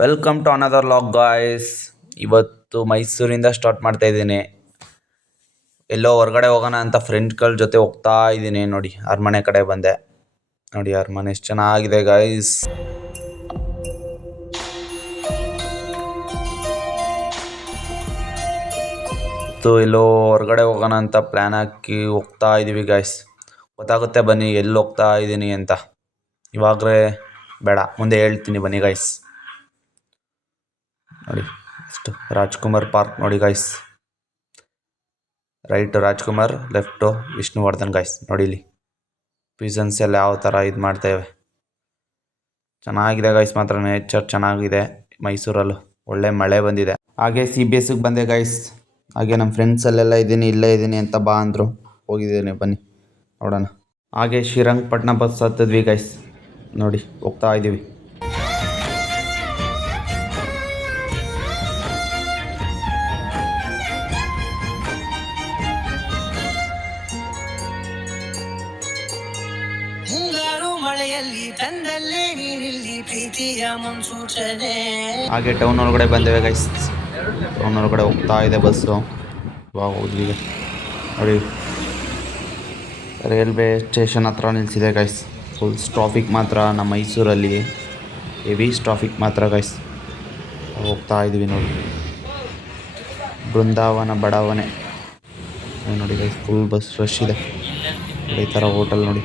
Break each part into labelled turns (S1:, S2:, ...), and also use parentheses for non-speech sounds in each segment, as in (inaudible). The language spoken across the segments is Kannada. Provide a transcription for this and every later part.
S1: Welcome to another vlog guys ಇವತ್ತು ಮೈಸೂರಿಂದ ಸ್ಟಾರ್ಟ್ ಮಾಡ್ತಾ ಇದ್ದೀನಿ. ಎಲ್ಲೋ ಹೊರಗಡೆ ಹೋಗೋಣ ಅಂತ ಫ್ರೆಂಡ್ಗಳ ಜೊತೆ ಹೋಗ್ತಾ ಇದ್ದೀನಿ. ನೋಡಿ, ಅರಮನೆ ಕಡೆ ಬಂದೆ. ನೋಡಿ, ಅರಮನೆ ಎಷ್ಟು ಚೆನ್ನಾಗಿದೆ ಗಾಯ್ಸ್ ಇವತ್ತು ಎಲ್ಲೋ ಹೊರಗಡೆ ಹೋಗೋಣ ಅಂತ ಪ್ಲ್ಯಾನ್ ಹಾಕಿ ಹೋಗ್ತಾ ಇದ್ದೀವಿ ಗಾಯ್ಸ್ ಗೊತ್ತಾಗುತ್ತೆ ಬನ್ನಿ, ಎಲ್ಲಿ ಹೋಗ್ತಾ ಇದ್ದೀನಿ ಅಂತ. ಇವಾಗಲೇ ಬೇಡ, ಮುಂದೆ ಹೇಳ್ತೀನಿ ಬನ್ನಿ ಗಾಯ್ಸ್ ನೋಡಿ ಇಷ್ಟು ರಾಜ್ಕುಮಾರ್ ಪಾರ್ಕ್ ನೋಡಿ guys right Rajkumar left Vishnuvardhan guys ನೋಡಿ ಇಲ್ಲಿ ಪೀಸನ್ಸ್ ಎಲ್ಲ ಯಾವ ಥರ ಇದು ಮಾಡ್ತೇವೆ ಚೆನ್ನಾಗಿದೆ ಗಾಯ್ಸ್ ಮಾತ್ರ ನೇಚರ್ ಚೆನ್ನಾಗಿದೆ ಮೈಸೂರಲ್ಲೂ. ಒಳ್ಳೆ ಮಳೆ ಬಂದಿದೆ. ಹಾಗೆ ಸಿ ಬಿ ಎಸ್ಗೆ ಬಂದೆ ಗಾಯ್ಸ್ ಹಾಗೆ ನಮ್ಮ ಫ್ರೆಂಡ್ಸಲ್ಲೆಲ್ಲ ಇದ್ದೀನಿ, ಇಲ್ಲೇ ಇದ್ದೀನಿ ಅಂತ ಬಾ ಅಂದರು. ಹೋಗಿದ್ದೀನಿ, ಬನ್ನಿ. ನೋಡೋಣ. ಹಾಗೆ ಶ್ರೀರಂಗಪಟ್ಟಣ ಬಸ್ ಹತ್ತಿದ್ವಿ ಗೈಸ್ ನೋಡಿ, ಹೋಗ್ತಾ ಇದ್ದೀವಿ. ಹಾಗೆ ಟೌನ್ ಒಳಗಡೆ ಬಂದಿವೆ ಗೈಸ್ ಟೌನ್ ಒಳಗಡೆ ಹೋಗ್ತಾ ಇದೆ ಬಸ್ಸು ಇವಾಗ ಹೋದ್ವಿ. ನೋಡಿ. ರೈಲ್ವೆ ಸ್ಟೇಷನ್ ಹತ್ರ ನಿಲ್ಸಿದೆ ಗೈಸ್ ಫುಲ್ ಟ್ರಾಫಿಕ್ ಮಾತ್ರ ನಮ್ಮ ಮೈಸೂರಲ್ಲಿ. ಹೆವಿ ಟ್ರಾಫಿಕ್ ಮಾತ್ರ ಗೈಸ್ ಹೋಗ್ತಾ ಇದ್ವಿ ನೋಡಿ. ಬೃಂದಾವನ, ಬಡಾವಣೆ. ನೋಡಿ ಗೈಸ್ ಫುಲ್ ಬಸ್ ರಶ್ ಇದೆ. ಈ ಥರ ಹೋಟೆಲ್ ನೋಡಿ.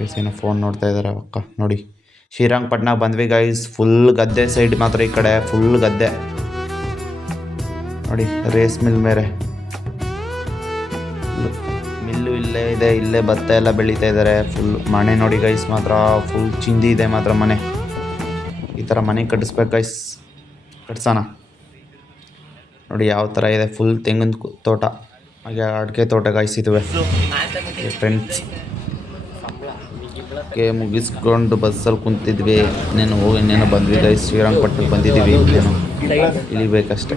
S1: ಗೈಸ್ ಏನೋ ಫೋನ್ ನೋಡ್ತಾ ಇದ್ದಾರೆ ಅಕ್ಕ ನೋಡಿ ಶ್ರೀರಂಗಪಟ್ಟಣ ಬಂದ್ವಿ ಗೈಸ್ ಫುಲ್ ಗದ್ದೆ ಸೈಡ್ ಮಾತ್ರ ಈ ಕಡೆ ಫುಲ್ ಗದ್ದೆ. ನೋಡಿ ರೇಸ್ ಮಿಲ್ ಮೇಲೆ. ಮಿಲ್ಲು ಇಲ್ಲೇ ಇದೆ, ಇಲ್ಲೇ ಭತ್ತ ಎಲ್ಲ ಬೆಳೀತಾ ಇದ್ದಾರೆ ಫುಲ್ ಮನೆ ನೋಡಿ ಗೈಸ್ ಮಾತ್ರ ಫುಲ್ ಚಿಂದಿ ಇದೆ ಮಾತ್ರ ಮನೆ. ಈ ಥರ ಮನೆ ಕಟ್ಟಿಸ್ಬೇಕು ಗೈಸ್ ಕಟ್ಸೋಣ. ನೋಡಿ, ಯಾವ ಥರ ಇದೆ ಫುಲ್ ತೆಂಗಿನ ತೋಟ. ಹಾಗೆ ಅಡಿಕೆ ತೋಟ ಗೈಸ್ ಇದುವೆ. ಫ್ರೆಂಡ್ಸ್ ಗೆ ಮುಗಿಸ್ಕೊಂಡು ಬಸ್ಸಲ್ಲಿ ಕುಂತಿದ್ವಿ. ಇನ್ನೇನು ಹೋಗಿ ಇನ್ನೇನು ಬಂದ್ವಿ ಗೈಸ್ ಶ್ರೀರಂಗಪಟ್ಟಣಕ್ಕೆ ಬಂದಿದ್ದೀವಿ ಇನ್ನೇನು. ಇಳಿಬೇಕಷ್ಟೆ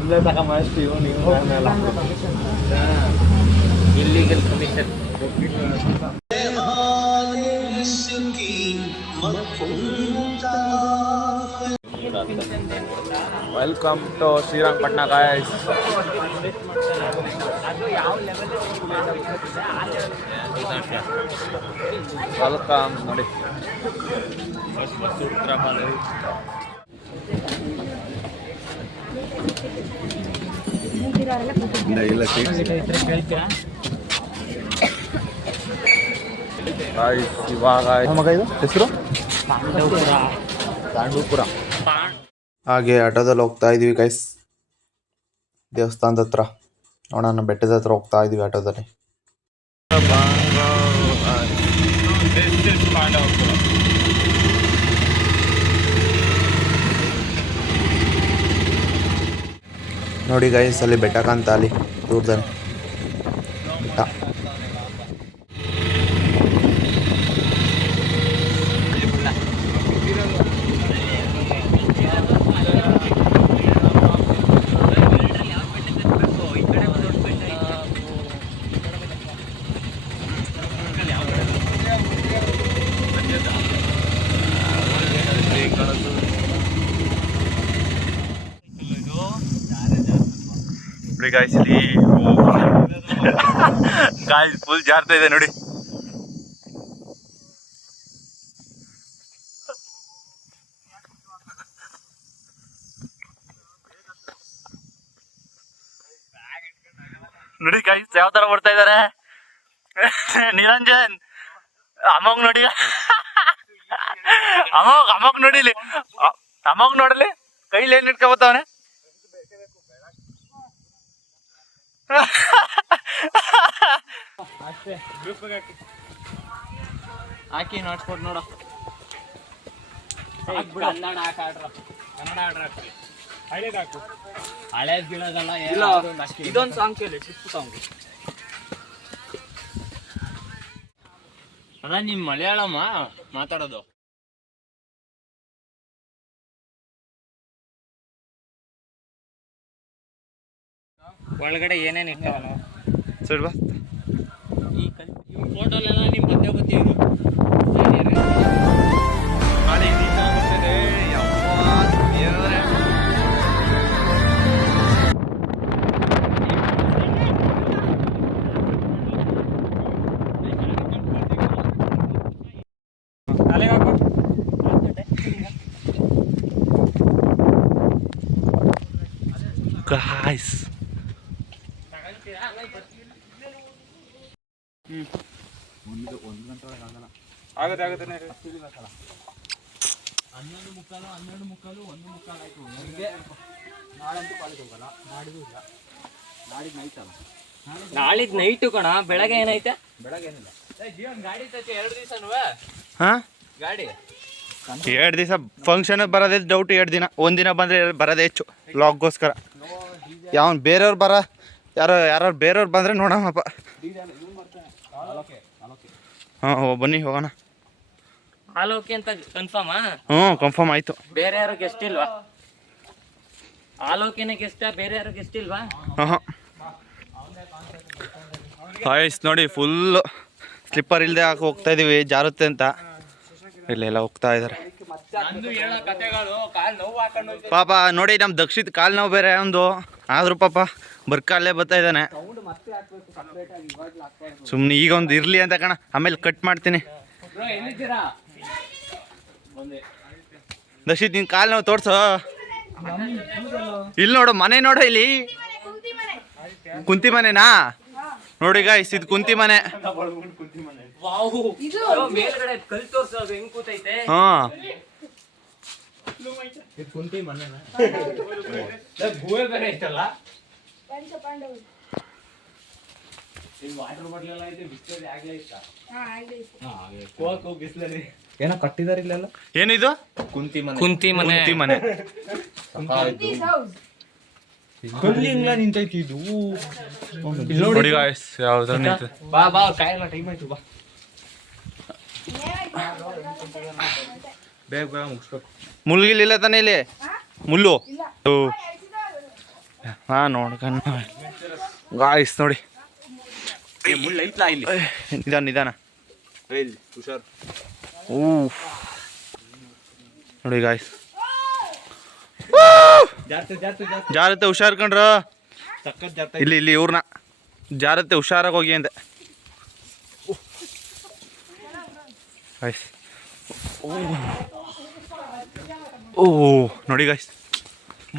S2: welcome to Srirangapatna guys welcome ನೋಡಿ ಇವಾಗ ಮಗ ಇದು ಹೆಸರು ತಾಂಡೂಪುರ
S1: ಹಾಗೆ ಆಟೋದಲ್ಲಿ ಹೋಗ್ತಾ ಇದೀವಿ ಗೈಸ್ ದೇವಸ್ಥಾನದ ಹತ್ರ. ನೋಡೋಣ, ಬೆಟ್ಟದ ಹತ್ರ ಹೋಗ್ತಾ ಇದೀವಿ ಆಟೋದಲ್ಲಿ ನೋಡಿ ಗೈಸ್ ಅಲ್ಲಿ ಬೆಟ್ಟ ಕಾಣ್ತಾ ಅಲ್ಲಿ ದೂರದಲ್ಲಿ. ಬೆಟ್ಟ
S3: ನೋಡಿ ಗಾಯ್ಸ್ ಇಲ್ಲಿ ಗಾಯ್ಸ್ ಫುಲ್ ಜಾರ್ತಾ ಇದೆ ನೋಡಿ. ನೋಡಿ ಗೈಸ್ ಯಾವ ತರ ಬರ್ತಾ ಇದಾರೆ? ನಿರಂಜನ್ ಅಮ್ಮಗ್ ನೋಡಿ. ಅಮ್ಮಗ್ ಅಮ್ಮಗ್ ನೋಡಿಲಿ ಅಮ್ಮಗ್ ನೋಡಲಿ ಕೈಲಿ ಏನ್ ಇಟ್ಕೊಬತ್ತವನೆ?
S2: ಹಾಕಿ ನೋಡ್ಸ್ಕೊಟ್ ನೋಡು. ಕನ್ನಡ ಹಾಕಾಡ್ರ ಕನ್ನಡ ಹಾಡ್ರಿ ಹಳೇದ್ ಗಿಡದಲ್ಲ ಇದೊಂದು ಸಾಂಗ್ ಕೇಳಿ ಸಾಂಗ್ ಮಲಯಾಳಮ್ಮ ಮಾತಾಡೋದು. ಒಳಗಡೆ ಏನೇನು ಇರ್ತಾವಲ್ಲ
S3: ಸರಿ ಬಾ.
S2: ಈ ಫೋಟೋಲೆಲ್ಲ ನಿಮ್
S3: ಆಗತ್ತೆ ಅಲ್ಲ.
S2: ನಾಳಿದ್ ನೈಟು ಕಣ ಬೆಳಗ್ಗೆ ಏನೈತೆ? ಜೀವನ್ ಗಾಡಿ ತಚ್ಚಿ ಎರಡು ದಿವಸ
S4: ಹಾಂ?
S2: ಗಾಡಿ?
S4: ಎರಡು ದಿವಸ ಫಂಕ್ಷನ್ ಬರೋದೇ ಡೌಟ್ ಎರಡು ದಿನ. ಒಂದಿನ ಬಂದರೆ ಬರೋದೇ ಹೆಚ್ಚು ಲಾಗ್ಗೋಸ್ಕರ ಯಾವನ್ ಬೇರೆಯವ್ರು ಬರ? ಯಾರೋ ಯಾರು ಬೇರೆಯವ್ರು ಬಂದರೆ ನೋಡೋಣಪ್ಪ. ಹಾಂ ಬನ್ನಿ ಹೋಗೋಣ.
S2: ಆಲೋಕೆ ಅಂತ ಕನ್ಫರ್ಮಾ
S4: ಹ್ಞೂ ಕನ್ಫರ್ಮ್ ಆಯಿತು.
S2: ಬೇರೆ ಯಾರು ಗೆಸ್ಟ್ ಇಲ್ವಾ? ಆಲೋಕೆನೆ ಗೆಸ್ಟ ಬೇರೆ ಯಾರು ಗೆಸ್ಟ್ ಇಲ್ವಾ?
S4: ಹಾಂ ಹಾಯ್ಸ್ ನೋಡಿ ಫುಲ್ ಸ್ಲಿಪ್ಪರ್ ಇಲ್ಲದೆ ಹಾಕಿ ಹೋಗ್ತಾ ಇದೀವಿ ಜಾರುತ್ತೆ ಅಂತ. ಇಲ್ಲೆಲ್ಲ ಹೋಗ್ತಾ ಇದ್ದಾರೆ ಪಾಪ ನೋಡಿ ನಮ್ಮ ದಕ್ಷಿತ್ ಕಾಲು ನೋವು ಬೇರೆ ಒಂದು. ಆದರೂ ಪಾಪ ಬರ್ಕಾಲೇ ಬರ್ತಾ ಇದ್ದಾನೆ. ಸುಮ್ಮನೆ ಈಗ ಒಂದು ಇರಲಿ ಅಂತ ಕಣ. ಆಮೇಲೆ ಕಟ್ ಮಾಡ್ತೀನಿ. ದಕ್ಷಿತ್ ನಿನ್ ಕಾಲ್ ನೋವು ತೋರ್ಸ. ಇಲ್ಲಿ ನೋಡು, ಮನೆ ನೋಡು ಇಲ್ಲಿ. ಕುಂತಿ ಮನೆನಾ? ನೋಡಿ ಗಾಯ್ಸ್ ಇದು ಕುಂತಿ ಮನೆ. ಹಾ.
S2: ಭೂಮಿ ಬೇರೆ ಐತಲ್ಲ
S3: ಏನೋ ಕಟ್ಟಿದಾರೆ ಇಲ್ಲೆಲ್ಲ?
S4: ಏನಿದು?
S3: ಕುಂತಿ ಮನೆ.
S2: ಕುಂತಿ ಮನೆ.
S4: ಕುಂತಿ ಮನೆ.
S3: ಕಲ್ಲಿಂಗ್ಲ ನಿಂತೈತಿ ಇದು?
S4: ನೋಡಿ ಗಾಯ್ಸ್ ಯಾವ್ದು ನಿಂತ
S2: ಬಾ ಬಾ ಕಾಯಲ್ಲ ಟೈಮ್ ಆಯ್ತು ಬಾ.
S3: ಬೇಗ ಬೇಗ ಮುಗಿಸ್ಬೇಕು.
S4: ಮುಳ್ಗಿಲಿಲ್ಲ ತಾನೇ ಇಲ್ಲಿ? ಮುಳ್ಳು ಓ. ಹಾ ನೋಡ್ಕಣ್ಣ ಗಾಯ್ಸ್ ನೋಡಿ.
S3: ಮುಳ್ಳು ಐತ್ಲಾ ಇಲ್ಲಿ?
S4: ನಿಧಾನ ನಿಧಾನ.
S3: ಹುಷಾರ್.
S4: ಓ ನೋಡಿ ಗಾಯ್ಸ್ ಜಾರತ್ತೆ ಹುಷಾರ್
S3: ಕಂಡ್ರ
S4: ಇಲ್ಲಿ ಇಲ್ಲಿ ಇವ್ರನ್ನ ಜಾರತ್ತೆ ಹುಷಾರಾಗಿ ಹೋಗಿ ಅಂದೆ. ಗಾಯ್ಸ್ ಓ ನೋಡಿ ಗಾಯ್ಸ್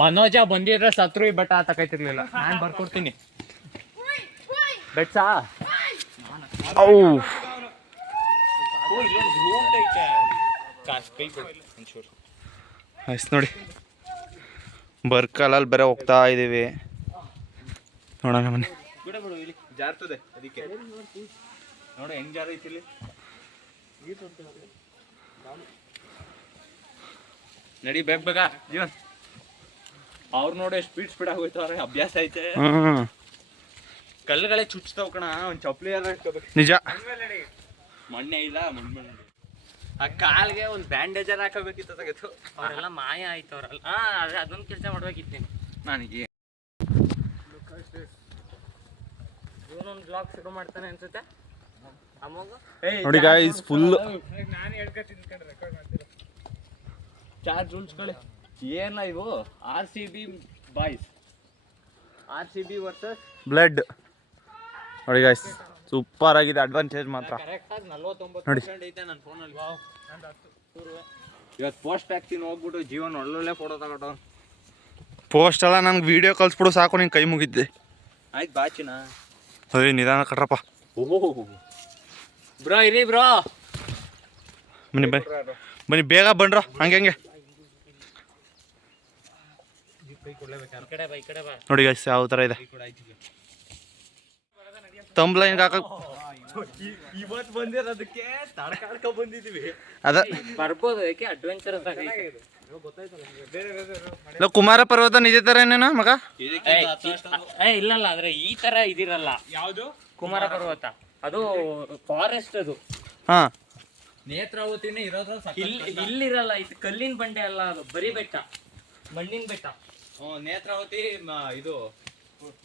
S2: ಮನೋಜ ಬಂದಿದ್ರೆ ಸತ್ರು ಈ ಬೆಟ್ಟ ತಕೈತಿರ್ಲಿಲ್ಲ ನಾನು ಬರ್ಕೊಡ್ತೀನಿ. ಬೆಟ್ಟ
S4: ಔ. ಗಾಯ್ಸ್ ನೋಡಿ. ಬರ್ಕಲಲ್ಲಿ ಬೇರೆ ಹೋಗ್ತಾ ಇದ್ದೀವಿ ನೋಡೋಣ
S3: ಇಲ್ಲಿ ಜಾರ್ತದೆ ಅದಕ್ಕೆ. ನೋಡಿ ಹೆಂಗ್ ಜಾರ ಐತಿ ಇಲ್ಲಿ? ನಡಿ ಬೇಗ ಬೇಗ. ಜೀವನ್ ಅವ್ರು ನೋಡಿ ಸ್ಪೀಡ್ ಸ್ಪೀಡ್ ಆಗೋಯ್ತವ್ರೆ ಅಭ್ಯಾಸ ಐತೆ. ಕಲ್ಲುಗಳೇ ಚುಚ್ತಾವ್ ಕಣ ಒಂದ್ ಚಪ್ಪಲಿ ಎಲ್ಲ
S4: ನಿಜ.
S3: ಮಣ್ಣೆ ಇಲ್ಲ ಮಣ್ಣು ಆ ಕಾಲ್ಗೆ ಒಂದು ಬ್ಯಾಂಡೇಜರ್ ಹಾಕಬೇಕಿತ್ತು ತೆಗೆದು
S2: ಅವರೆಲ್ಲ ಮಾಯ ಆಯ್ತವ್ರಲ್ಲ ಹಾ ಅದೇ ಅದೊಂದು ಕೆಲಸ ಮಾಡ್ಬೇಕಿತ್ತು ನೀನು.
S3: ನನಗೆ.
S2: ಇವನೊಂದು ಬ್ಲಾಗ್ ಶುರು ಮಾಡ್ತಾನೆ ಅನ್ಸುತ್ತೆ? ಅಮೋಗ
S4: ನೋಡಿ ಗಾಯ್ಸ್ ಫುಲ್ ನಾನು
S3: ಚಾರ್ಜ್ ಉಳ್ಸ್ಕೊಳ್ಳಿ. ಏನ ಇವು? R C B boys R C B versus
S4: blood ನೋಡಿ ಗಾಯ್ಸ್ ಸೂಪರ್ ಆಗಿದೆ ಅಡ್ವಾಂಟೇಜ್ ಮಾತ್ರ. ನೋಡಿ.
S3: ಇವತ್ತು ಪೋಸ್ಟ್ ಹಾಕ್ತೀನಿ ಹೋಗ್ಬಿಟ್ಟು ಜೀವನ ಒಳ್ಳೊಳ್ಳೆ ಫೋಟೋ ತಗೊಂಡು
S4: ಪೋಸ್ಟ್ ಎಲ್ಲ ನನಗೆ ವಿಡಿಯೋ ಕಳ್ಸ್ಬಿಡು ಸಾಕು ನಿಂಗೆ ಕೈ ಮುಗಿದ್ದೆ.
S3: ಆಯ್ತು ಬಾಚಿನ
S4: ಅದೇ ನಿಧಾನ ಕಟ್ರಪ್ಪ.
S2: ಬ್ರೋ ಇರಿ ಬ್ರೋ
S4: ಬನ್ನಿ ಬನ್ನಿ. ಬನ್ನಿ ಬೇಗ ಬನ್ರೋ ಹಂಗೆ ಹಂಗೆ. ನೋಡಿ ಯಾವ ಥರ ಇದೆ. ತಂಬ್ ಲೈನ್ಗೆ ಹಾಕ
S3: ಬಂದಿರ ಅದಕ್ಕೆ ತಡಕಾಡ್ಕ ಬಂದಿದೀವಿ.
S4: ಅದ
S2: ಬರ್ಬೋದು ಯಾಕೆ ಅಡ್ವೆಂಚರ್ ಅಂತ
S4: ಇಲ್ಲ ಕುಮಾರ ಪರ್ವತ ನಿಜ ತರ ಏನೇನ ಮಗ?
S2: ಏ ಇಲ್ಲಲ್ಲ ಅಂದ್ರೆ ಈ ತರ ಇದಿರಲ್ಲ. ಯಾವುದು? ಕುಮಾರ ಪರ್ವತ. ಅದು ಫಾರೆಸ್ಟ್ ಅದು.
S4: ಹಾಂ.
S3: ನೇತ್ರಾವತಿನೇ ಇರೋದ್ರ
S2: ಇಲ್ಲಿ ಇಲ್ಲಿರಲ್ಲ ಇದು ಕಲ್ಲಿನ ಬಂಡೆ ಅಲ್ಲ ಅದು ಬರಿ ಬೆಟ್ಟ. ಮಣ್ಣಿನ ಬೆಟ್ಟ.
S3: ನೇತ್ರಾವತಿ ಇದು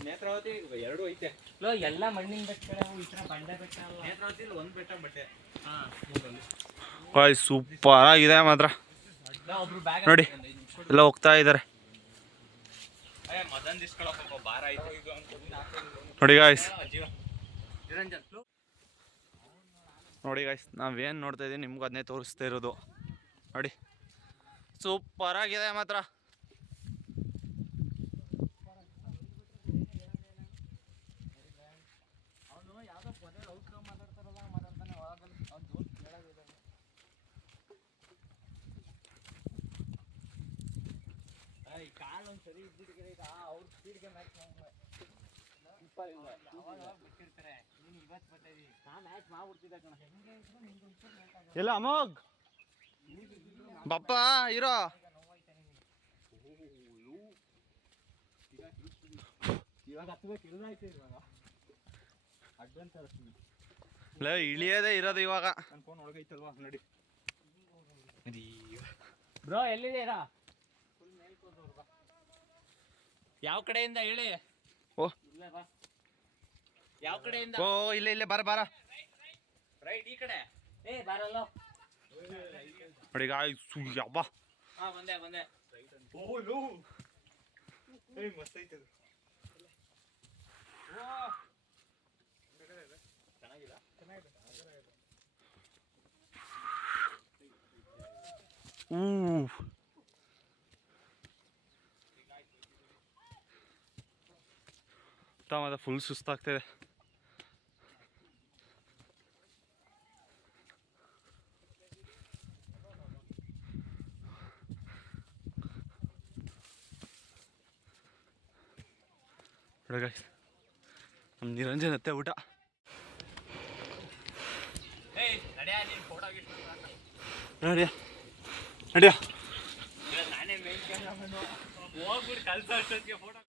S3: ನೇತ್ರಾವತಿ ಎರಡು ಐತೆ.
S2: ಲೋ ಎಲ್ಲ ಮಣ್ಣಿನ ಬೆಟ್ಟಗಳು ಈ ತರ ಬಂಡೆ ಬೆಟ್ಟ ಅಲ್ಲ
S3: ನೇತ್ರಾವತಿ ಒಂದ್ ಬೆಟ್ಟ ಬಟ್ಟೆ
S2: ಹಾ.
S4: ಸೂಪರ್ ಆಗಿದೆ ಮಾತ್ರ. ನೋಡಿ ಎಲ್ಲ ಹೋಗ್ತಾ ಇದ್ದಾರೆ ನೋಡಿ ಗಾಯ್ಸ್
S2: ನಿರಂಜನ್.
S4: ನೋಡಿ ಗಾಯ್ಸ್ ನಾವೇನು ನೋಡ್ತಾ ಇದ್ದೀವಿ ನಿಮ್ಗೆ ಅದನ್ನೇ ತೋರಿಸ್ತಾ ಇರೋದು. ನೋಡಿ. ಸೂಪರ್ ಆಗಿದೆ ಮಾತ್ರ
S3: ಕಾಲು ಒಂದು ಸರಿ ಇದ್ದಿದ್ರೆ ಈಗ ಅವ್ರ ಸ್ಪೀಡ್ಗೆ ಮ್ಯಾಚ್ ಬಿಟ್ಟಿರ್ತಾರೆ ನೀನು ಇವತ್ತು ಬರ್ತಾಯಿದ್ದೀವಿ ನಾ ಮ್ಯಾಚ್ ಮಾಡ್ಬಿಡ್ತಿದ್ದೆ ಕಣ ಹೆಂಗೆ ಇದ್ರು ನಿಂಗೆ ಒಂಚೂರು ಲೇಟ್ ಆಗುತ್ತೆ
S4: ಎಲ್ಲ ಅಮೋಗ್ ಬಪ್ಪ ಇರೋ.
S3: ಇವಾಗ ಅಡ್ವೆಂಚರ್
S4: ಇಳಿಯೋದೇ ಇರೋದು ಇವಾಗ.
S3: ನನ್ನ ಫೋನ್ ಒಳಗೈತಲ್ವಾ? ನಡಿ. ಬ್ರೋ ಎಲ್ಲಿದ್ದೀರಾ? ಯಾವ ಕಡೆಯಿಂದ ಹೇಳಿ?
S4: ಓ.
S3: ಯಾವ ಕಡೆಯಿಂದ?
S4: ಓ ಇಲ್ಲ ಇಲ್ಲೇ ಬರ ಬರ.
S3: ರೈಟ್ ಈ ಕಡೆ. ಏ ಬರಲ್ಲ.
S4: ನೋಡಿ ಗಾಯ್ಸ್ ಯಬ್ಬ
S3: ಹಾ ಬಂದೆ ಬಂದೆ.
S4: ಮಸ್ತ್ ಐತೆ
S3: ಚೆನ್ನಾಗಿಲ್ಲ
S4: ಊ ಮತ್ತೆ ಫುಲ್ ಸುಸ್ತಾಗ್ತಿದೆ. ನಮ್ಮ ನಿರಂಜನ್ ಅತ್ತೆ ಊಟ.
S3: ನಡೆಯ
S4: ನಡಿಯ
S3: ಹೋಗ್ಬಿಟ್ಟು ಕಲ್ಸೋ ಅಷ್ಟೊತ್ತಿಗೆ ಫೋಟೋ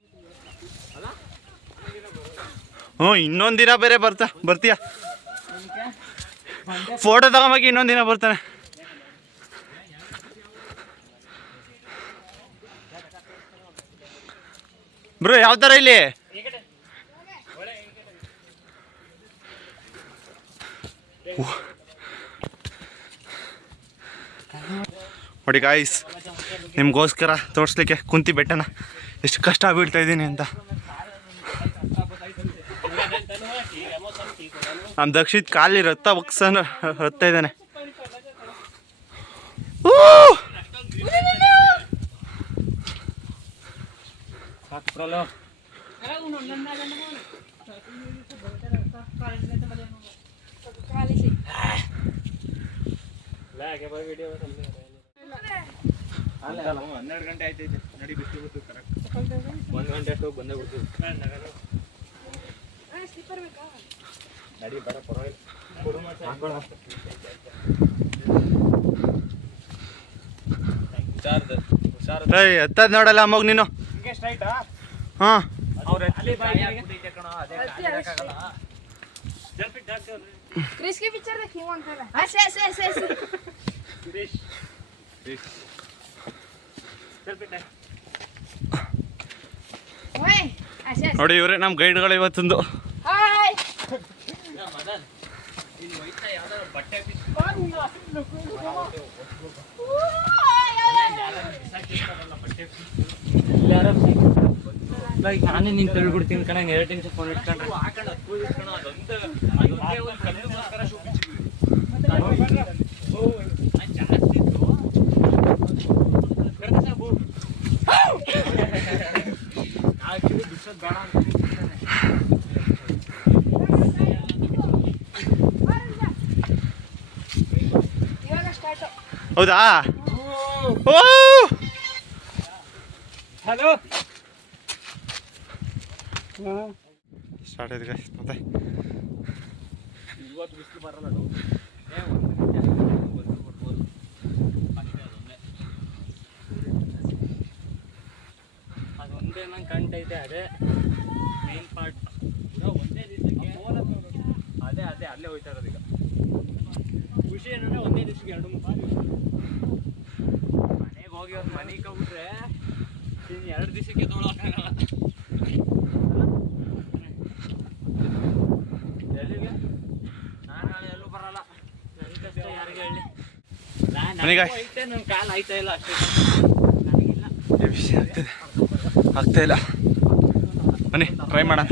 S4: ಹ್ಞೂ, ಇನ್ನೊಂದು ದಿನ ಬೇರೆ ಬರ್ತಾ ಬರ್ತೀಯ? ಫೋಟೋ ತಗೊಂಬಕ್ಕೆ ಇನ್ನೊಂದು ದಿನ ಬರ್ತಾನೆ. ಬ್ರೋ, ಯಾವ ಥರ ಇಲ್ಲಿ? ನೋಡಿ ಗಾಯ್ಸ್ ನಿಮಗೋಸ್ಕರ ತೋರಿಸ್ಲಿಕ್ಕೆ ಕುಂತಿ ಬೆಟ್ಟನ. ಎಷ್ಟು ಕಷ್ಟ ಆಗ್ಬಿಡ್ತಾ ಇದ್ದೀನಿ ಅಂತ. ನಮ್ಮ ದಕ್ಷಿತ್ ಕಾಲಿ ರಕ್ತ ಬಕ್ಸನ ಹತ್ತಾ ಇದ್ದಾನೆ!
S3: ಹನ್ನೆರಡು ಗಂಟೆ ಆಯ್ತೈತೆ ನಡಿ ಬಿಟ್ಟು ಬಿಟ್ಟು ಕರೆಕ್ಟ್ ಒಂದು ಗಂಟೆ ಅಷ್ಟು ಬಂದೇ ಬಿಡ್ತೀವಿ ನಡಿ ಬರ ಪರವಾಗಿಲ್ಲ
S4: ಎತ್ತದ ನೋಡಲ್ಲ ಅಮ್ಮಗ್ ನೀನು. ಹಾಂ.
S5: ಕ್ರಿಸ್ಗೆ ಪಿಕ್ಚರ್ ಹಿಂಗೆ
S3: ಅಂತಾರ
S5: ಅಷ್ಟೇ ಅಷ್ಟೇ ಅಷ್ಟೇ
S4: ನೋಡಿ ಇವ್ರೆ ನಮ್ಮ ಗೈಡ್ಗಳು ಇವತ್ತೊಂದು.
S2: ನಾನೇ ನಿಂಗೆ ತಳ್ಬಿಡ್ತೀನಿ ಕಣ ಎರಡು ನಿಮಿಷ ಫೋನ್ ಇಟ್ಕೊಂಡ್ರೆ.
S3: ಬೇಡ ಅದೊಂದು ಅದೊಂದೇ ಒಂದು ಕಲ್ಲಿಗೋಸ್ಕರ ಶೂ ಬಿಚ್ಚಿದ್ವಿ ಜಾಸ್ತಿ ಇತ್ತು ಕರ್ದ ಸಾಕು ಆಕ್ಚುಲಿ ಬಿಚ್ಚೋದು ಬೇಡ ಅಂತ
S5: ಇವಾಗ ಸ್ಟಾರ್ಟ್
S4: ಹೌದಾ? ಓ!
S3: ಹಲೋ.
S4: ಸ್ಟಾರ್ಟ್ ಆಯ್ತು ಮತ್ತೆ?
S3: ಇವತ್ತು ಬಿಸಿಲು ಬರಲ್ಲ ಅದೊಂದೇ
S2: ನಂಗೆ ಕಂಟೈತೆ ಅದೇ ಮೇನ್ ಪಾರ್ಟ್
S3: ಒಂದೇ ದಿವಸಕ್ಕೆ ಅದೇ ಅದೇ ಅಲ್ಲೇ ಹೋಯ್ತಾ ಇರೋದು ಈಗ.
S2: ಖುಷಿ ಏನಂದ್ರೆ ಒಂದೇ ದಿವಸಕ್ಕೆ ಎರಡು ಮೂರು
S3: ಮನೆಗೆ ಹೋಗಿ ಅವ್ರು ಮನೆಗೆ ಹೋಗ್ಬಿಟ್ರೆ ಇನ್ನು ಎರಡು ದಿವಸಕ್ಕೆ ತೊಗೊಳಕ್ಕಾಗಲ್ಲ. ಎಲ್ಲಿಗೆ ನಾನು ನಾಳೆ ಎಲ್ಲೂ ಬರಲ್ಲ.
S2: ನನ್ನ ಕಷ್ಟ ಯಾರಿಗೆ ಹೇಳಿ.
S4: ನನಗೆ
S3: ಐತೆ ನನ್ನ ಕಾಲು ಆಯ್ತಾ ಇಲ್ಲ ಅಷ್ಟೇ.
S2: ನನಗಿಲ್ಲ
S4: ಆಗ್ತಾ ಇಲ್ಲ. ಬನ್ನಿ ಟ್ರೈ ಮಾಡೋಣ.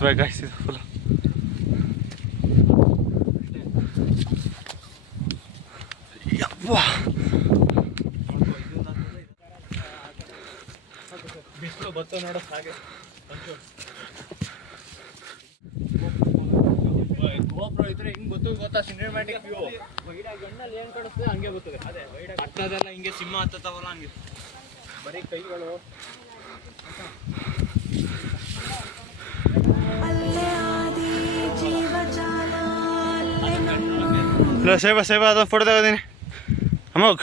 S3: tu vai gastar
S4: ಇಲ್ಲ ಸೇವಾ ಅದು ಫೋಟೋ ತಗೋದೀನಿ ಅಮೋಗ್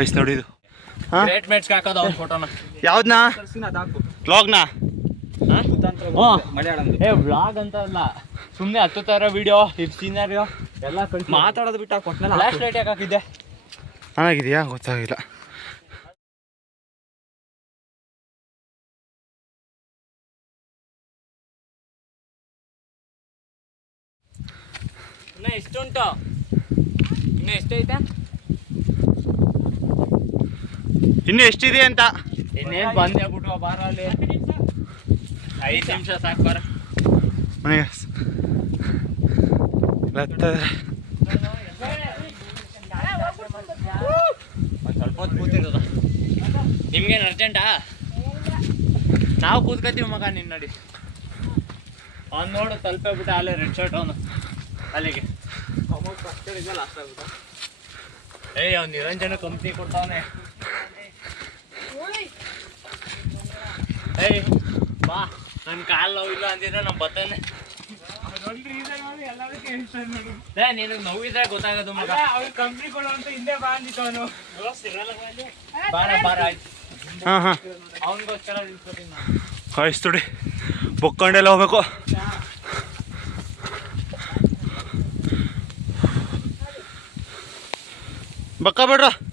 S4: ಐಸ್ ನೋಡಿ ಇದು. ಯಾವ್ದನ್ನ ವ್ಲಾಗ್ನಾ
S3: ಏ ವ್ಲಾಗ್ ಅಂತ ಅಲ್ಲ. ಸುಮ್ಮನೆ ಹತ್ತು ವಿಡಿಯೋ ಇದು ಸೀನರಿಯೋ ಎಲ್ಲ ಮಾತಾಡೋದು ಬಿಟ್ಟು ಹಾಕೊಟ್ನಲ್ಲ ಫ್ಲಾಶ್ ಲೈಟ್ ಯಾಕೆ ಹಾಕಿದ್ದೆ?
S4: ಚೆನ್ನಾಗಿದೆಯಾ ಗೊತ್ತಾಗಿಲ್ಲ.
S2: ಇನ್ನು ಎಷ್ಟುಂಟು? ಇನ್ನು ಎಷ್ಟೈತೆ?
S4: ಇನ್ನು ಎಷ್ಟಿದೆ ಅಂತ?
S3: ಇನ್ನೇನು ಬಂದೆ ಬಿಟ್ಟು ಬಾರ ಅಲ್ಲಿ. ಐದು ನಿಮಿಷ ಸಾಕು ಬಾರ.
S4: ಮನೆಗೆ
S3: ಸ್ವಲ್ಪ ಹೊತ್ತು ಕೂತಿರೋದ.
S2: ನಿಮ್ಗೇನು ಅರ್ಜೆಂಟಾ?
S3: ನಾವು ಕೂತ್ಕತ್ತೀವಿ ಮಗ ನಿನ್ನ ನೋಡಿ. ಅವ್ನು ನೋಡು ತಲುಪೇ ಬಿಟ್ಟು ಅಲ್ಲೇ ರೆಡ್ ಶರ್ಟ್ ಅವನು. ಅಲ್ಲಿಗೆ. ಏಯ್ ಅವ್ನು ನಿರಂಜನ ಕಂಪ್ನಿ ಕೊಡ್ತಾವನೆ. ಏಯ್ ಬಾ. ನನ್ನ ಕಾಲು ನೋವಿಲ್ಲ ಅಂದಿದ್ರೆ ನಮ್ಮ ಬತ್ತಾನೆ. ನಿನಗೆ ನೋವಿದ್ರೆ ಗೊತ್ತಾಗದು ಮಗ. ಬಾರ ಬಾರ ಆಯ್ತು
S4: ಹಾಂ ಹಾಂ.
S3: ಅವನಿಗೋಸ್ಕರ
S4: ತುಡಿ. ಬೊಕ್ಕೊಂಡೆಲ್ಲ ಹೋಗ್ಬೇಕು. बक्का बैठ रहा?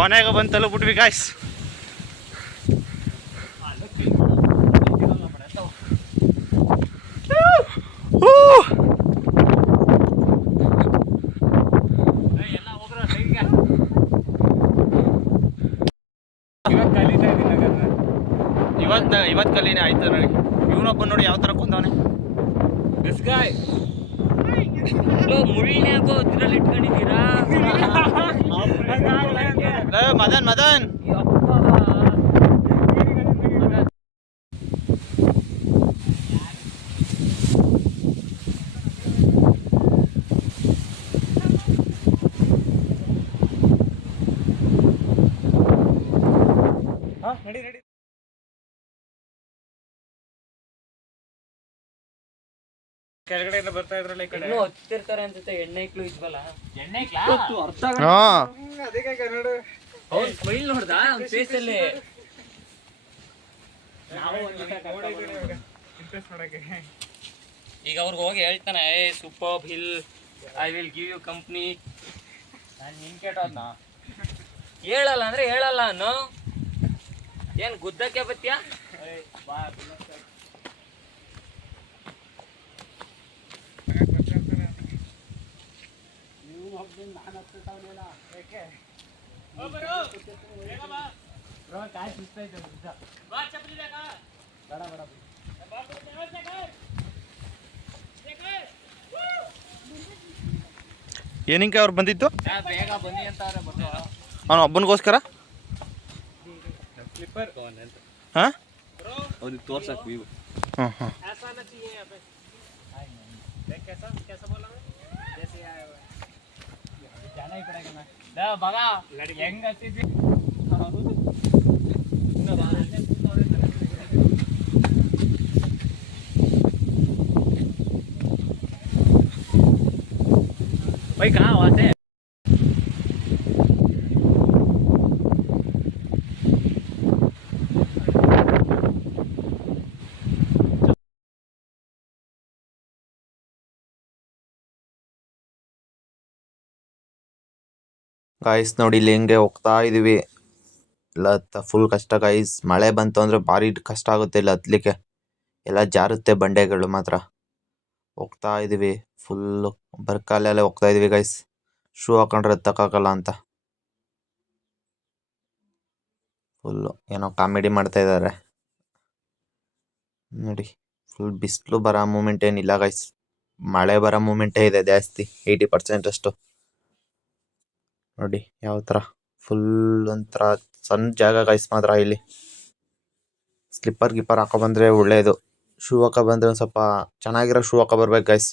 S4: ಕೊನೆಗೆ ಬಂದು ಬಿಟ್ವಿ ಗಾಯ್ಸ್ ಇವತ್ತು ಇವತ್ತು ಕಲೀನೇ ಆಯ್ತು ನನಗೆ ಇವನೊಬ್ಬ ನೋಡಿ ಯಾವ ಥರ ಕುಂದವನೆ.
S2: ಮುಳ್ಳಿನೇ ಹಾಕೋ ಇಟ್ಕೊಂಡಿದ್ದೀರಾ? (laughs)
S4: ಮದನ್ ಮದನ್
S3: ನಡಿ ನಡಿ ಕೆಳಗಡೆಯಿಂದ ಬರ್ತಾ ಇದ್ರಲ್ಲ ಈ ಕಡೆ.
S2: ಹತ್ತಿರ್ತಾರೆ ಅನ್ಸುತ್ತೆ ಎಣ್ಣೆ ಇಕ್ಳು ಇದ್ವಲ್ಲ?
S3: ಎಣ್ಣೆ
S4: ಹಾಂ.
S2: ಅವ್ನ್ ಸ್ಮೈಲ್ ನೋಡ್ದ? ಅವ್ನ್ ಫೇಸ್ ಅಲ್ಲಿ. ಈಗ ಅವ್ರಿಗೆ ಹೋಗಿ ಹೇಳ್ತಾನೆ ಏ super hill I will give you company
S3: ನಾನು ನಿನ್ ಕೇಟೋದ್ನ?
S2: ಹೇಳಲ್ಲ ಅಂದ್ರೆ ಹೇಳಲ್ಲ ಅನ್ನೋ? ಏನ್ ಗುದ್ದಕ್ಕೆ ಬತ್ತೀಯಾ?
S4: ಏನಕ್ಕೆ ಅವ್ರು ಬಂದಿತ್ತು
S3: ಬೇಗ ಬನ್ನಿ ಅಂತ
S4: ಅವನು ಒಬ್ಬನಿಗೋಸ್ಕರ? ಹಾಂ?
S3: ಅವ್ನಿಗೆ ತೋರ್ಸಕ್ ವ್ಯೂ
S4: ಹಾಂ ಹಾಂ
S3: ಮಗ ಹೆಂಗ್ ಹತ್ತಿದ್ವಿ ಬೈಕಾ ವಾಸೆ?
S1: ಗಾಯ್ಸ್ ನೋಡಿ ಇಲ್ಲಿ ಹಿಂಗೆ ಹೋಗ್ತಾ ಇದೀವಿ. ಎಲ್ಲ ಫುಲ್ ಕಷ್ಟ ಗಾಯ್ಸ್ ಮಳೆ ಬಂತು ಅಂದ್ರೆ ಭಾರಿ ಕಷ್ಟ ಆಗುತ್ತೆ ಇಲ್ಲಿ ಹತ್ಲಿಕ್ಕೆ. ಎಲ್ಲ ಜಾರುತ್ತೆ ಬಂಡೆಗಳು ಮಾತ್ರ. ಹೋಗ್ತಾ ಇದೀವಿ. ಫುಲ್ ಬರ್ಕಾಲೆಲ್ಲ ಹೋಗ್ತಾ ಇದೀವಿ ಗೈಸ್ ಶೂ ಹಾಕೊಂಡ್ರೆ ಹತ್ತಕ್ಕಾಗಲ್ಲ ಅಂತ. ಫುಲ್ಲು ಏನೋ ಕಾಮಿಡಿ ಮಾಡ್ತಾ ಇದ್ದಾರೆ ನೋಡಿ ಫುಲ್ ಬಿಸಿಲು ಬರೋ ಮೂಮೆಂಟ್ ಏನಿಲ್ಲ ಗೈಸ್ ಮಳೆ ಬರೋ ಮೂಮೆಂಟೇ ಇದೆ ಜಾಸ್ತಿ ಏಯ್ಟಿ ಪರ್ಸೆಂಟ್ ಅಷ್ಟು. ನೋಡಿ, ಯಾವ ಥರ? ಫುಲ್ ಒಂಥರ ಸಣ್ಣ ಜಾಗ ಗೈಸ್ ಮಾತ್ರ ಇಲ್ಲಿ. ಸ್ಲಿಪ್ಪರ್ ಗಿಪ್ಪರ್ ಹಾಕೋ ಬಂದರೆ ಒಳ್ಳೆಯದು ಶೂ ಹಾಕೊಬಂದ್ರೆ ಒಂದು ಸ್ವಲ್ಪ ಚೆನ್ನಾಗಿರೋ ಶೂ ಹಾಕೊಬರ್ಬೇಕು ಗೈಸ್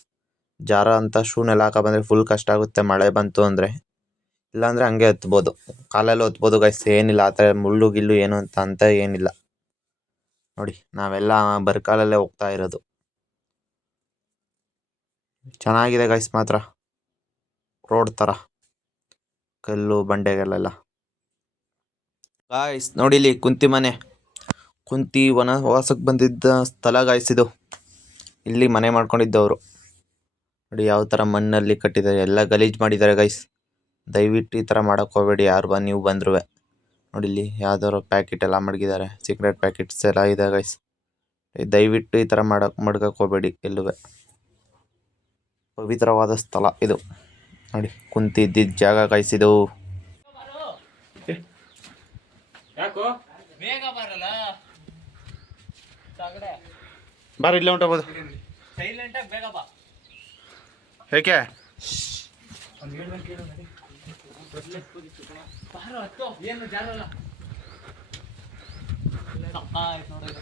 S1: ಜಾರ ಅಂತ ಶೂನೆಲ್ಲ ಹಾಕೊಬಂದ್ರೆ ಫುಲ್ ಕಷ್ಟ ಆಗುತ್ತೆ, ಮಳೆ ಬಂತು ಅಂದರೆ. ಇಲ್ಲಾಂದರೆ ಹಂಗೆ ಹತ್ಬೋದು. ಕಾಲಲ್ಲಿ ಹತ್ಬೋದು ಗೈಸ್ ಏನಿಲ್ಲ, ಆ ಥರ ಮುಳ್ಳು ಗಿಲ್ಲು ಏನು ಅಂತ ಅಂತ ಏನಿಲ್ಲ. ನೋಡಿ, ನಾವೆಲ್ಲ ಬರ್ಕಾಲಲ್ಲೇ ಹೋಗ್ತಾ ಇರೋದು. ಚೆನ್ನಾಗಿದೆ ಗೈಸ್ ಮಾತ್ರ. ರೋಡ್ ಥರ. ಕಲ್ಲು ಬಂಡೆಗಳೆಲ್ಲ. ಗಾಯ್ಸ್ ನೋಡಿಲಿ ಕುಂತಿ ಮನೆ. ಕುಂತಿ ವನವಾಸಕ್ಕೆ ಬಂದಿದ್ದ ಸ್ಥಳ ಗಾಯ್ಸ್ ಇದು. ಇಲ್ಲಿ ಮನೆ ಮಾಡ್ಕೊಂಡಿದ್ದವರು. ನೋಡಿ ಯಾವ ಥರ ಮಣ್ಣಲ್ಲಿ ಕಟ್ಟಿದ್ದಾರೆ. ಎಲ್ಲ ಗಲೀಜು ಮಾಡಿದ್ದಾರೆ ಗೈಸ್ ದಯವಿಟ್ಟು ಈ ಥರ ಮಾಡೋಕ್ಕೆ ಹೋಗಬೇಡಿ. ಯಾರು ಬ, ನೀವು ಬಂದ್ರೂ ನೋಡಿ ಇಲ್ಲಿ ಯಾವ್ದಾದ್ರು ಪ್ಯಾಕೆಟ್ ಎಲ್ಲ ಮಡಗಿದ್ದಾರೆ. ಸಿಗರೇಟ್ ಪ್ಯಾಕೆಟ್ಸ್ ಎಲ್ಲ ಇದೆ ಗೈಸ್ ದಯವಿಟ್ಟು ಈ ಥರ ಮಾಡಕ್ಕೆ ಮಡ್ಗಕ್ಕೆ ಹೋಗಬೇಡಿ ಎಲ್ಲೂ ಪವಿತ್ರವಾದ ಸ್ಥಳ ಇದು. ನೋಡಿ ಕುಂತಿದ್ದಿದ್ದ ಜಾಗ
S3: ತಗಡೆ
S1: ಬಾರ ಇಲ್ಲೇ ಹೊಂಟೋಗ್ಬೋದು
S3: ಸೈಲೆಂಟ್ ಆಗಿ ಬೇಗ ಬಾ
S1: ಏಕೆ
S3: ಏನು ಜಾರಲ್ಲ ಆಯ್ತು ನೋಡಿದ್ರೆ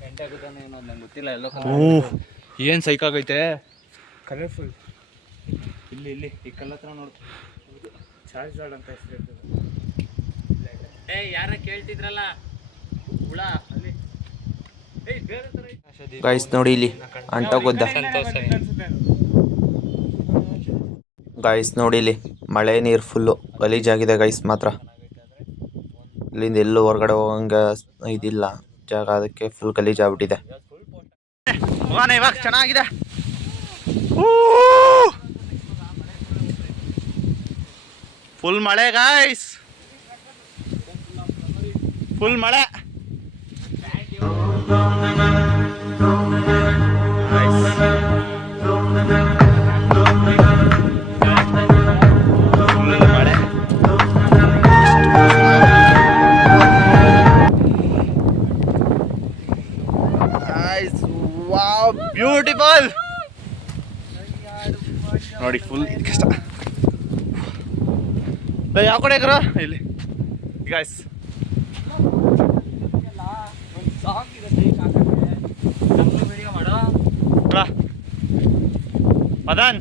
S3: ಗಂಟೆ ಆಗುತ್ತಾನೆ ಏನೋ ನಂಗೆ ಗೊತ್ತಿಲ್ಲ ಎಲ್ಲ ಏನು ಸೈಕ್ ಆಗೈತೆ ಕಲರ್ಫುಲ್ ಇಲ್ಲಿ ಇಲ್ಲಿ ಈ ಕಲ್ಲ ಹತ್ರ ನೋಡು. ಚಾರ್ಜ್ ಗಾರ್ಡ್ ಅಂತ ಹೆಸರು ಏ ಯಾರ ಕೇಳ್ತಿದ್ರಲ್ಲ? ಹುಳ ಅಲ್ಲಿ.
S1: ಗೈಸ್ ನೋಡಿ ಇಲ್ಲಿ ಅಂಟೋಗೊದ್ದ ಗೈಸ್ ನೋಡಿ ಇಲ್ಲಿ ಮಳೆ ನೀರು ಫುಲ್ಲು ಗಲೀಜಾಗಿದೆ ಗೈಸ್ ಮಾತ್ರ. ಇಲ್ಲಿಂದ ಎಲ್ಲೂ ಹೊರಗಡೆ ಹೋಗಂಗ ಇದಿಲ್ಲ. ಜಾಗ ಅದಕ್ಕೆ ಫುಲ್ ಗಲೀಜಾಗ್ಬಿಟ್ಟಿದೆ. ಇವಾಗ ಚೆನ್ನಾಗಿದೆ. ಫುಲ್ ಮಳೆ ಗಾಯ್ಸ್ ಫುಲ್ ಮಳೆ. ಮಳೆ ಯಾವ ಕಡೆ ಕರ ಇಲ್ಲಿ. ಗಾಯ್ಸ್ ಮದನ್.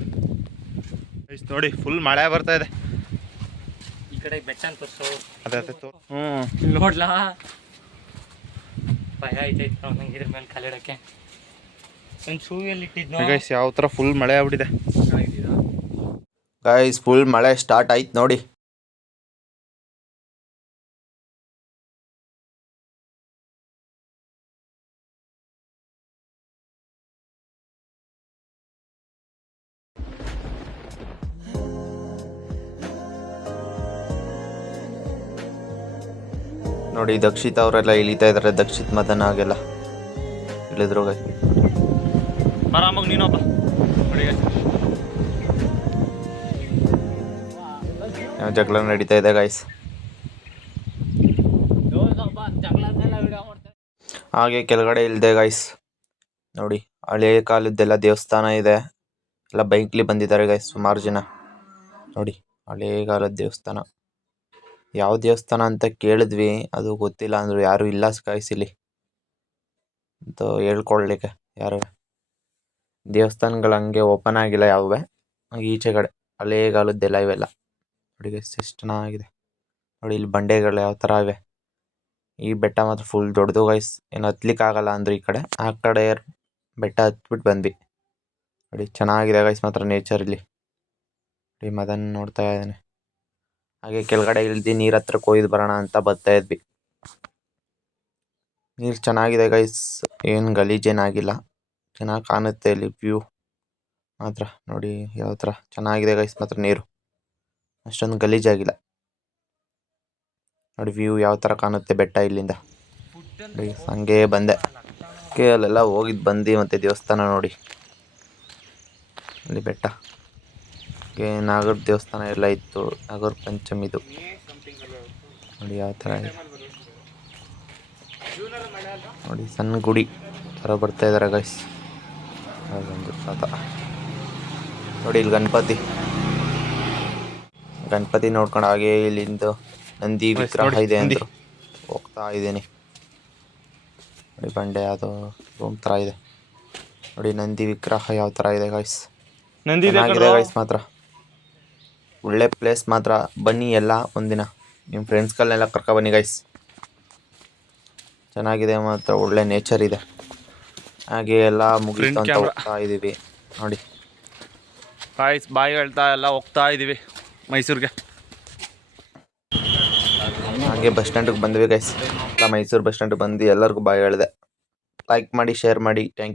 S1: ಗೈಸ್ ನೋಡಿ ಫುಲ್ ಮಳೆ ಬರ್ತಾ ಇದೆ.
S2: ಈ ಕಡೆ ಬೆಟ್ಟ ಅಂತ
S1: ಅದೇ ಅದೇ ತೋ ಹ್ಞೂ
S2: ನೋಡ್ಲಾ? ಭಯ ಐತೈತೆ ನಂಗೆ ಇದ್ರ ಮೇಲೆ ಕಲಿಡಕ್ಕೆ ಒಂದು ಶೂಯಲ್ಲಿ ಇಟ್ಟಿದ್ನೋ?
S1: ಗೈಸ್ ಯಾವ ಥರ ಫುಲ್ ಮಳೆ ಆಗ್ಬಿಟ್ಟಿದೆ. ಗೈಸ್ ಫುಲ್ ಮಳೆ ಸ್ಟಾರ್ಟ್ ಆಯ್ತು ನೋಡಿ. ನೋಡಿ ದಕ್ಷಿತ್ ಅವರೆಲ್ಲ ಇಳಿತಾ ಇದಾರೆ. ದಕ್ಷಿತ್ ಮದನ ಹಾಗೆಲ್ಲ. ಇಳಿದ್ರು ಗೈ ಆರಾಮಾಗಿ ನೀನೊಬ್ಬ ಜಗಳ ನಡೀತಾ ಇದೆ ಗಾಯ್ಸ್ ಹಾಗೆ ಕೆಳಗಡೆ ಇಲ್ದೆ ಗಾಯ್ಸ್ ನೋಡಿ ಹಳೆ ಕಾಲದ್ದೆಲ್ಲ ದೇವಸ್ಥಾನ ಇದೆ. ಎಲ್ಲ ಬೈಕ್ಲಿ ಬಂದಿದ್ದಾರೆ ಗಾಯ್ಸ್ ಸುಮಾರು ಜನ. ನೋಡಿ ಹಳೆ ಕಾಲದ ದೇವಸ್ಥಾನ. ಯಾವ ದೇವಸ್ಥಾನ ಅಂತ ಕೇಳಿದ್ವಿ. ಅದು ಗೊತ್ತಿಲ್ಲ ಅಂದ್ರು ಯಾರು ಇಲ್ಲ ಗಾಯ್ಸ್ ಇಲ್ಲಿ ಅಂತ ಹೇಳ್ಕೊಳ್ಲಿಕ್ಕೆ ಯಾರು ದೇವಸ್ಥಾನಗಳು ಹಂಗೆ ಓಪನ್ ಆಗಿಲ್ಲ ಯಾವುವೆ. ಈಚೆ ಕಡೆ ಹಳೆಗಾಲದ್ದೆಲ್ಲ ಇವೆಲ್ಲ. ನೋಡಿ ಗೈಸ್ ಎಷ್ಟು ನೋಡಿ ಇಲ್ಲಿ ಬಂಡೆಗಳು ಯಾವ ಥರ ಇವೆ. ಈ ಬೆಟ್ಟ ಮಾತ್ರ ಫುಲ್ ದೊಡ್ಡದು ಗೈಸ್ ಏನು ಹತ್ಲಿಕ್ಕೆ ಆಗಲ್ಲ ಅಂದ್ರೆ ಈ ಕಡೆ. ಆ ಕಡೆ ಬೆಟ್ಟ ಹತ್ಬಿಟ್ಟು ಬಂದ್ವಿ. ನೋಡಿ ಚೆನ್ನಾಗಿದೆ ಗೈಸ್ ಮಾತ್ರ ನೇಚರ್ ಇಲ್ಲಿ. ಮದನ್ ನೋಡ್ತಾ ಇದ್ದಾನೆ. ಹಾಗೆ ಕೆಳಗಡೆ ಇಳ್ದು ನೀರ್ ಹತ್ರ ಕೊಯ್ದು ಬರೋಣ ಅಂತ ಬರ್ತಾ ಇದ್ವಿ. ನೀರು ಚೆನ್ನಾಗಿದೆ ಗೈಸ್ ಏನು ಗಲೀಜೇನಾಗಿಲ್ಲ ಚೆನ್ನಾಗಿ ಕಾಣುತ್ತೆ ಇಲ್ಲಿ ವ್ಯೂ ಮಾತ್ರ ನೋಡಿ ಯಾವ ಥರ ಚೆನ್ನಾಗಿದೆ ಗೈಸ್ ಮಾತ್ರ ನೀರು. ಅಷ್ಟೊಂದು ಗಲೀಜಾಗಿಲ್ಲ ನೋಡಿ ವ್ಯೂ ಯಾವ ಥರ ಕಾಣುತ್ತೆ ಬೆಟ್ಟ ಇಲ್ಲಿಂದ. ಹಂಗೆ ಬಂದೆ. ಅಲ್ಲೆಲ್ಲ ಹೋಗಿದ್ದು ಬಂದು ಮತ್ತೆ ದೇವಸ್ಥಾನ ನೋಡಿ. ಅಲ್ಲಿ ಬೆಟ್ಟ. ಹಾಗೆ ನಾಗರ ದೇವಸ್ಥಾನ ಎಲ್ಲ ಇತ್ತು. ನಾಗರ ಪಂಚಮಿದು ನೋಡಿ ಯಾವ ಥರ ಇದೆ. ನೋಡಿ ಸಣ್ಣ ಗುಡಿ ಥರ ಬರ್ತಾ ಇದ್ದಾರೆ ಗೈಸ್ ಅದೊಂದು ತಾತ ನೋಡಿ ಇಲ್ಲಿ ಗಣಪತಿ. ಗಣಪತಿ ನೋಡ್ಕೊಂಡು ಹಾಗೆ ಇಲ್ಲಿಂದ ನಂದಿ ವಿಗ್ರಹ ಇದೆ ಅಂತ ಹೋಗ್ತಾ ಇದ್ದೀನಿ. ನೋಡಿ ಬಂಡೆ ಅದು ರೂಮ್ ಥರ ಇದೆ. ನೋಡಿ ನಂದಿ ವಿಗ್ರಹ ಯಾವ ಥರ ಇದೆ ಗೈಸ್
S3: ನಂದಿ
S1: ಇದೆ ಗೈಸ್ ಮಾತ್ರ. ಒಳ್ಳೆ ಪ್ಲೇಸ್ ಮಾತ್ರ. ಬನ್ನಿ ಎಲ್ಲ ಒಂದಿನ. ನಿಮ್ಮ ಫ್ರೆಂಡ್ಸ್ಗಳನ್ನೆಲ್ಲ ಕರ್ಕೊ ಬನ್ನಿ ಗೈಸ್ ಚೆನ್ನಾಗಿದೆ ಮಾತ್ರ. ಒಳ್ಳೆ ನೇಚರ್ ಇದೆ. ಹಾಗೆ ಎಲ್ಲ ಮುಗಿದು
S3: Front
S1: ಅಂತ ಹೋಗ್ತಾ ಇದ್ದೀವಿ. ನೋಡಿ.
S3: ಬಾಯ್ ಬಾಯ್ ಹೇಳ್ತಾ ಎಲ್ಲ ಹೋಗ್ತಾ ಇದೀವಿ ಮೈಸೂರಿಗೆ.
S1: ಹಾಗೆ ಬಸ್ ಸ್ಟ್ಯಾಂಡಿಗೆ ಬಂದ್ವಿ ಗೈಸ್ ಎಲ್ಲ ಮೈಸೂರು ಬಸ್ ಸ್ಟ್ಯಾಂಡಿಗೆ ಬಂದು ಎಲ್ಲರಿಗೂ ಬಾಯಿ ಹೇಳಿದೆ. ಲೈಕ್ ಮಾಡಿ ಶೇರ್ ಮಾಡಿ. ಥ್ಯಾಂಕ್